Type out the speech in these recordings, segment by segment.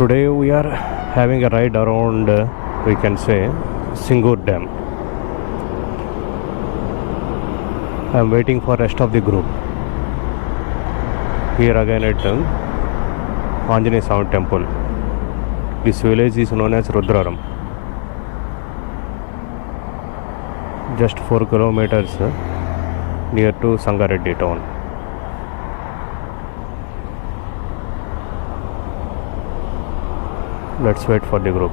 Today we are having a ride around, we can say, Singur Dam. I am waiting for rest of the group. Here again at Anjaneya Swami temple. This village is known as Rudraram. Just 4 kilometers near to Sangareddy town. Let's wait for the group.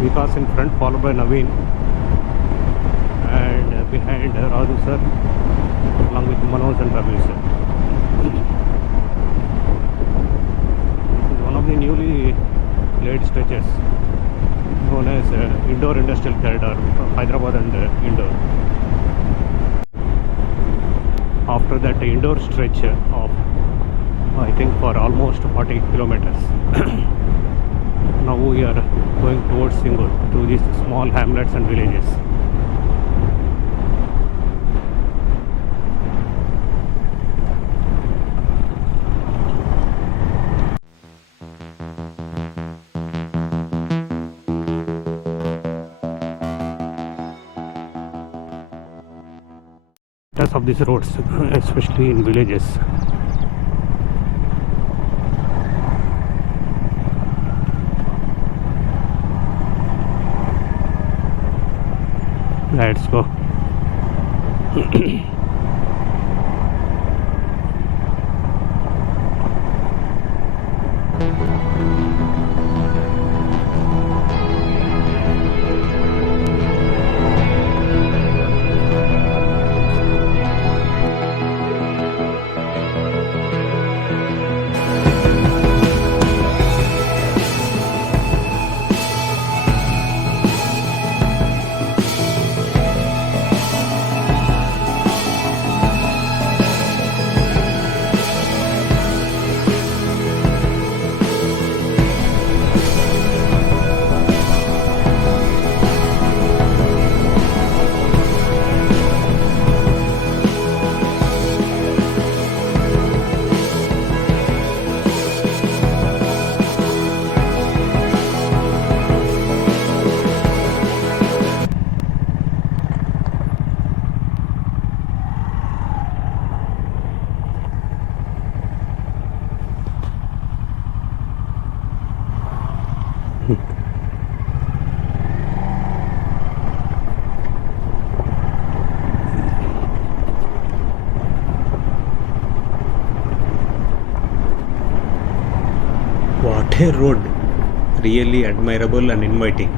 Vikas in front, followed by Naveen, and behind Raju sir, along with Manoj and Ravi sir. This is one of the newly laid stretches known as Indoor Industrial Corridor from Hyderabad and Indore. After that indoor stretch of, I think, for almost 40 kilometers. Now we are going towards Singur through these small hamlets and villages. Because of these roads, especially in villages. Let's go. What a road! Really admirable and inviting.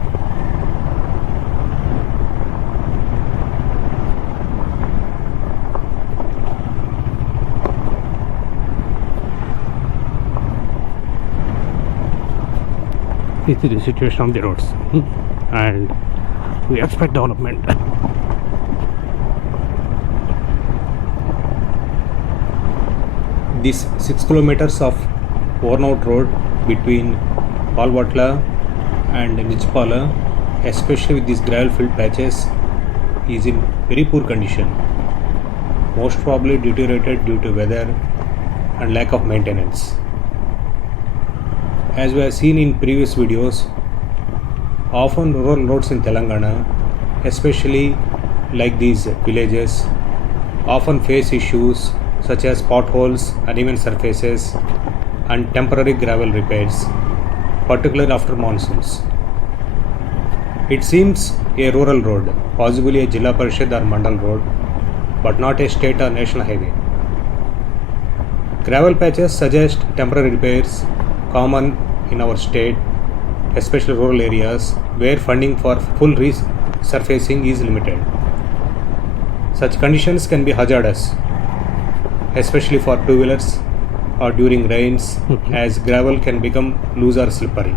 This is the situation on the roads, and we expect development. This 6 kilometers of worn out road between Palvatla and Nijpala, especially with these gravel filled patches, is in very poor condition, most probably deteriorated due to weather and lack of maintenance. As we have seen in previous videos, often rural roads in Telangana, especially like these villages, often face issues such as potholes, uneven surfaces, and temporary gravel repairs, particularly after monsoons. It seems a rural road, possibly a Jilla Parishad or Mandal road, but not a state or national highway. Gravel patches suggest temporary repairs common in our state, especially rural areas where funding for full resurfacing is limited. Such conditions can be hazardous, especially for two-wheelers or during rains, as gravel can become loose or slippery.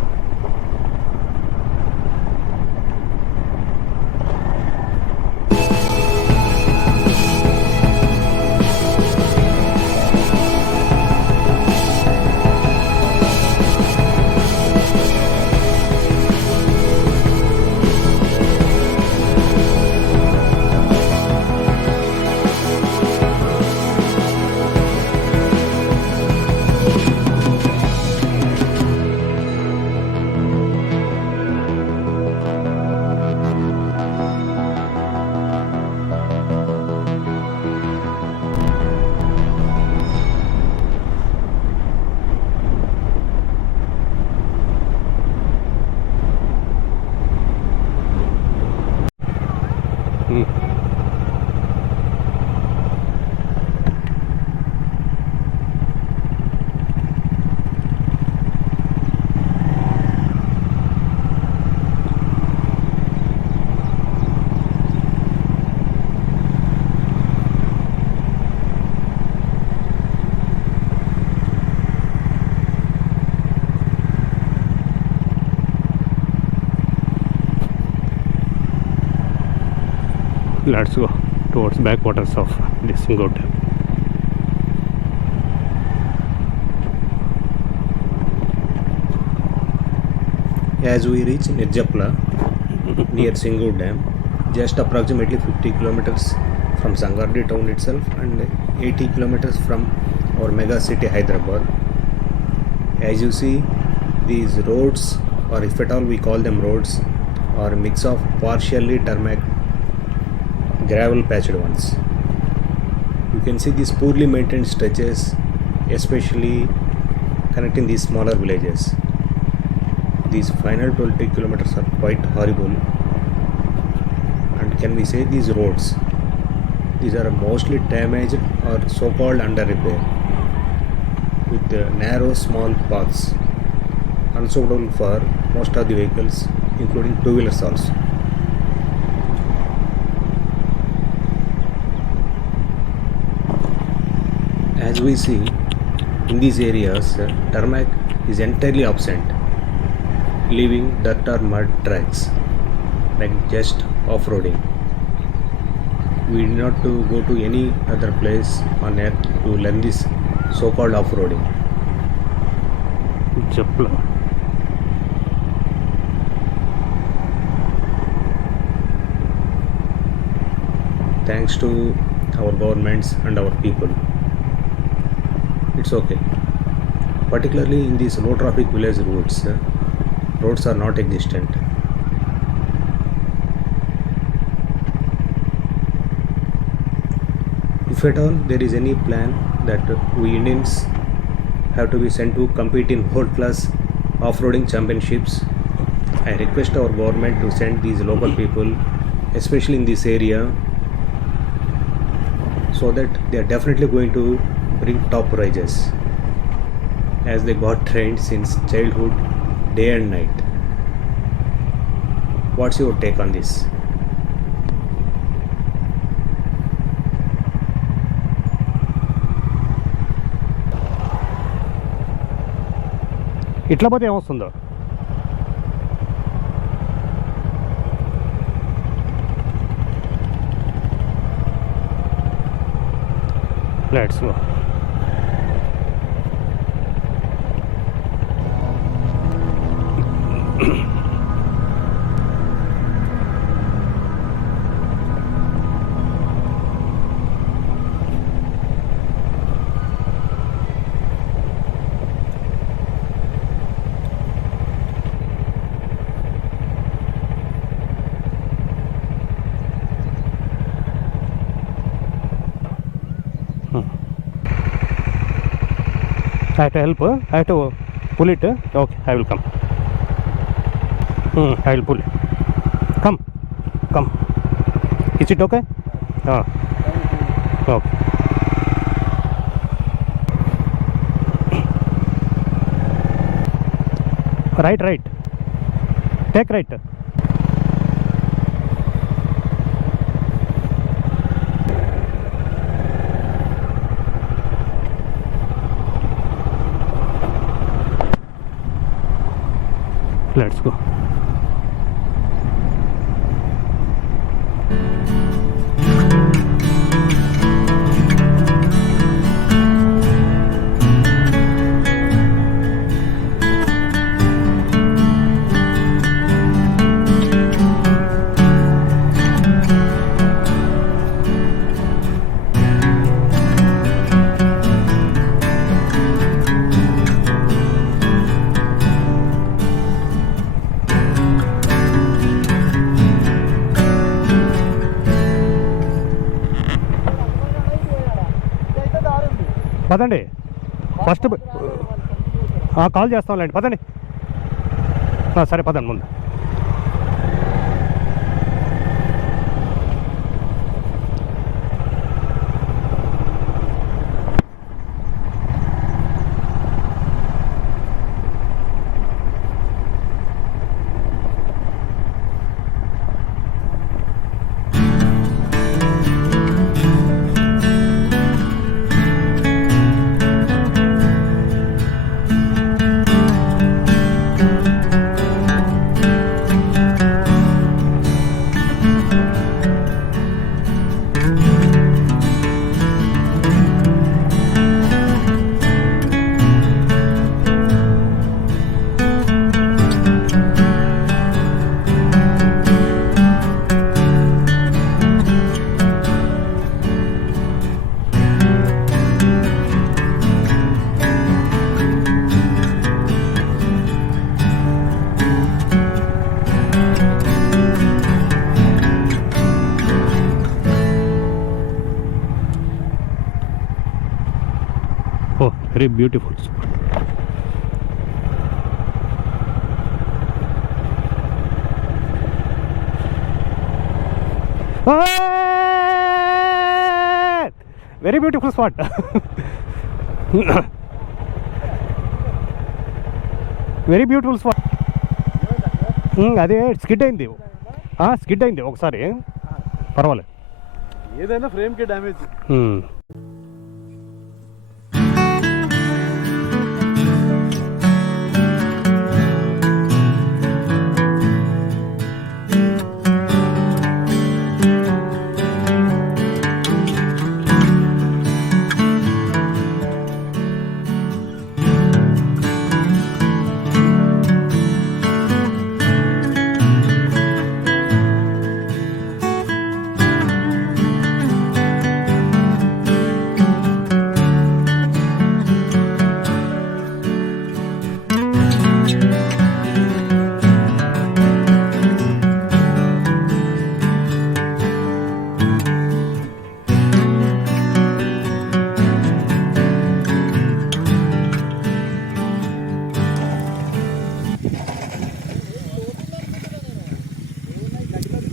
Let's go towards backwaters of the Singur Dam. As we reach Nirjapla near Singur Dam, just approximately 50 kilometers from Sangardi town itself and 80 kilometers from our mega city Hyderabad. As you see, these roads, or if at all we call them roads, are a mix of partially tarmac gravel patched ones. You can see these poorly maintained stretches, especially connecting these smaller villages. These final 20 kilometers are quite horrible, and can we say these roads, these are mostly damaged or so-called under repair, with narrow small paths unsuitable for most of the vehicles, including two-wheelers also. As we see, in these areas, tarmac is entirely absent, leaving dirt or mud tracks, like just off-roading. We need not to go to any other place on earth to learn this so-called off-roading. Japla. Thanks to our governments and our people, it's okay. Particularly in these low traffic village roads, roads are not existent. If at all there is any plan that we Indians have to be sent to compete in world class off-roading championships, I request our government to send these local people, especially in this area, so that they are definitely going to bring top prizes, as they got trained since childhood, day and night. What's your take on this? ఇట్లా పోతే ఏమొస్తుందో let's go. I have to help, I have to pull it. Okay, I will come. I will pull it. Come. Is it okay? Okay. Right. Take right. Let's go. పదండి first call చేస్తాంలేండి పదండి సరే పదండి ముందు very beautiful spot. Very beautiful spot. Very beautiful spot. అదే skid అయింది ఒకసారి పర్వాలేదు ఏదైనా ఫ్రేమ్కి డ్యామేజ్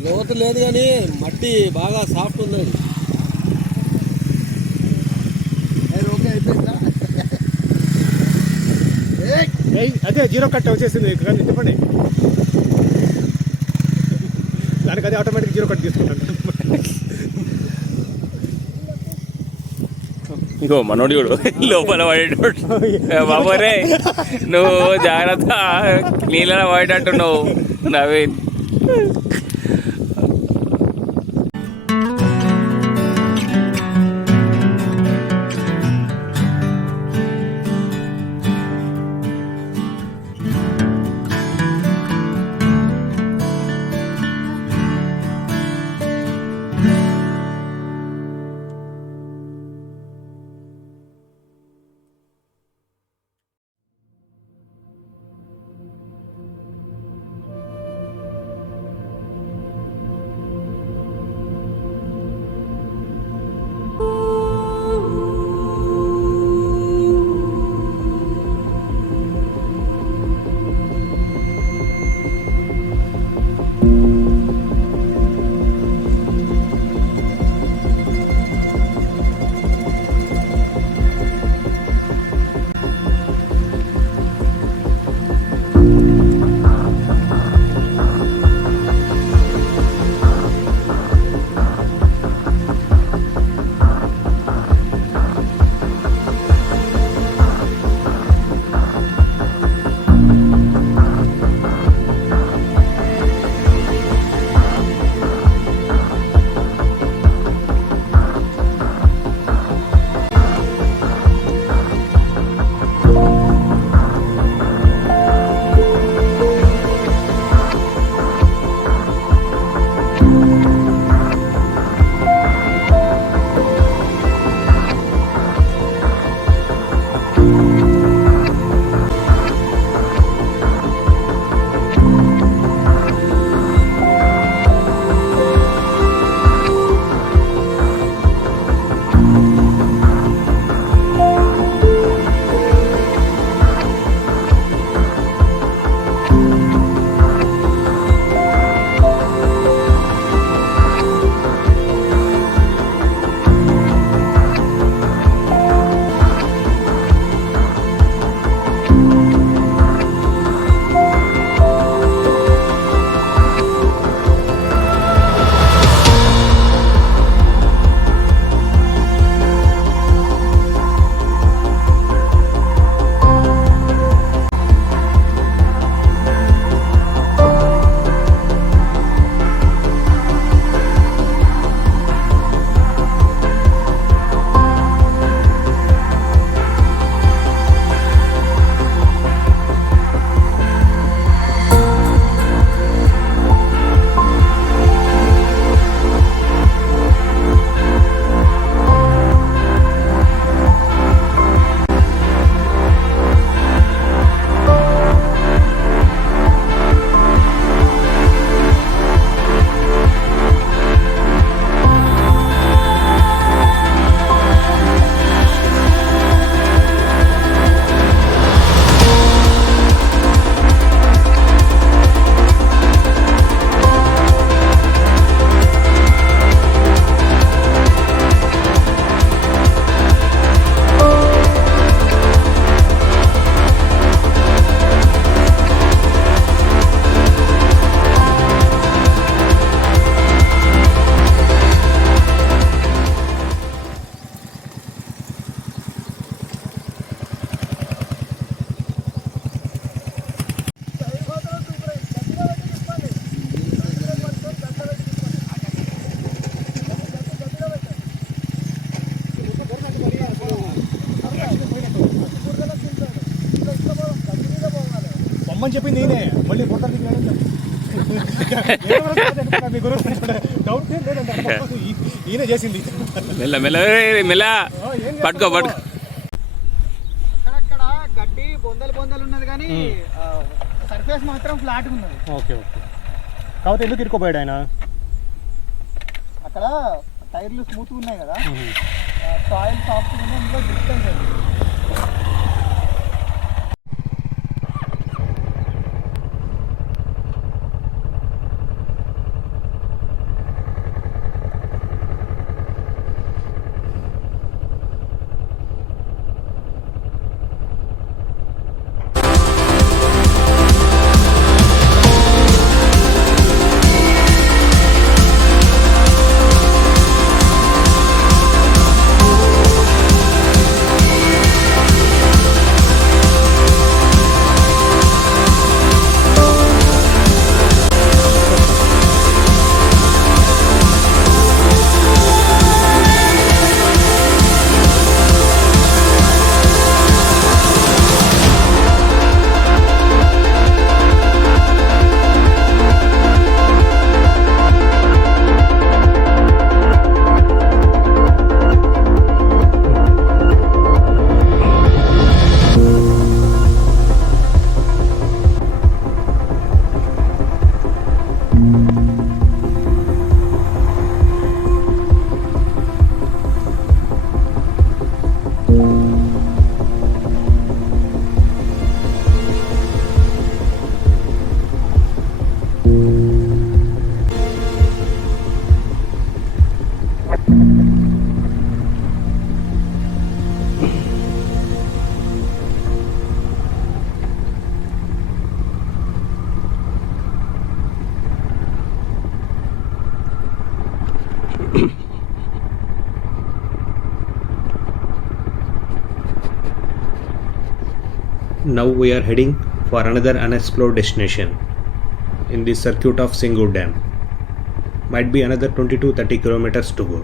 లోతు లేదు కానీ మట్టి బాగా సాఫ్ట్ ఉంది అదే జీరో కట్ వచ్చేసింది కానీ చెప్పండి దానికి అదే ఆటోమేటిక్ జీరో కట్ తీసుకుంటాను ఇంకో మనోడు లోపల పడేటోడు బాబోరే నువ్వు జాగ్రత్త నీళ్ళ పడేటట్టు నువ్వు నవీన్ రమ్మని చెప్పింది నేనే మళ్ళీ బుర్ర మీ గురువు డౌట్ ఏం లేదంటే ఈయన చేసింది. మెల్ల మెల్ల మెల్ల పట్టుకో పట్టుకో. అక్కడక్కడ గడ్డి బొందలు బొందలు ఉన్నది కానీ సర్ఫేస్ మాత్రం ఫ్లాట్ ఉన్నది. Okay okay. కాబట్టి ఎందుకు ఇరుకోపోయాడు ఆయన? అక్కడ టైర్లు స్మూత్గా ఉన్నాయి కదా, సాయిల్ సాఫ్ట్గా ఉన్నాయి, అందులో డిస్టెన్స్ అది. Now we are heading for another unexplored destination in the circuit of Singur Dam. Might be another 20 to 30 kilometers to go.